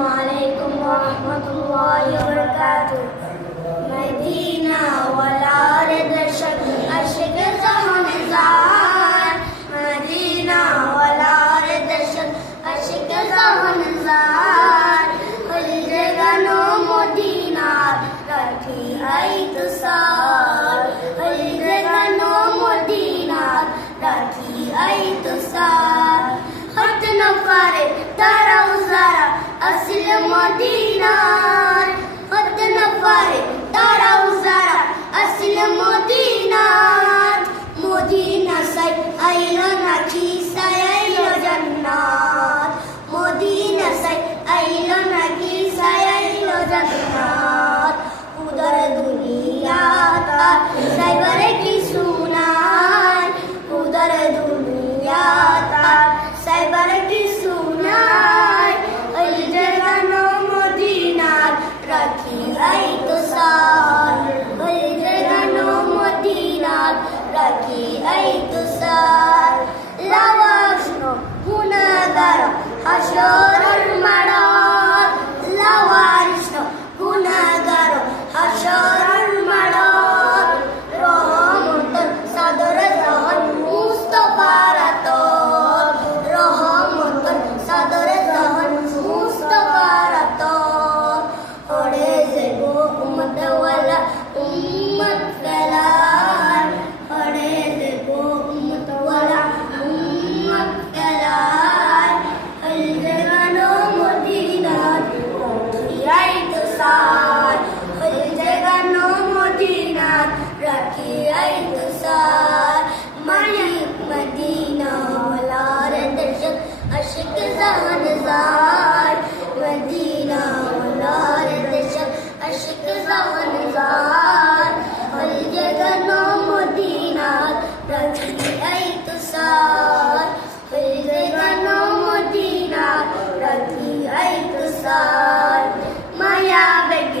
السلام عليكم ورحمة الله وبركاته. مدينة والأرض أشق زمن زار مدينة والأرض أشق زمن زار كل جگہ نوم و دینار رکھی آئی تو سار کل جگہ نوم আসল মদিনার। হট ন পারে তারাও যারা, আসল মদিনার। মদিনা সাই আইলো নাকি, সাই আইলো জান্নাত। মদিনা সাই আইলো নাকি, সাই আইলো জান্নাত। উদর দুনিয়া তার রাখি আই তো সার ওই জাগানো মদিনার রাখি আই তো সার জার মদিনা ওয়ালার দর্শক আশিক জাহান জার হল জাগানো মদিনার রাখিয়াই তো সার হল জাগানো মদিনার রাখিয়াই তো সার মায়া বেটি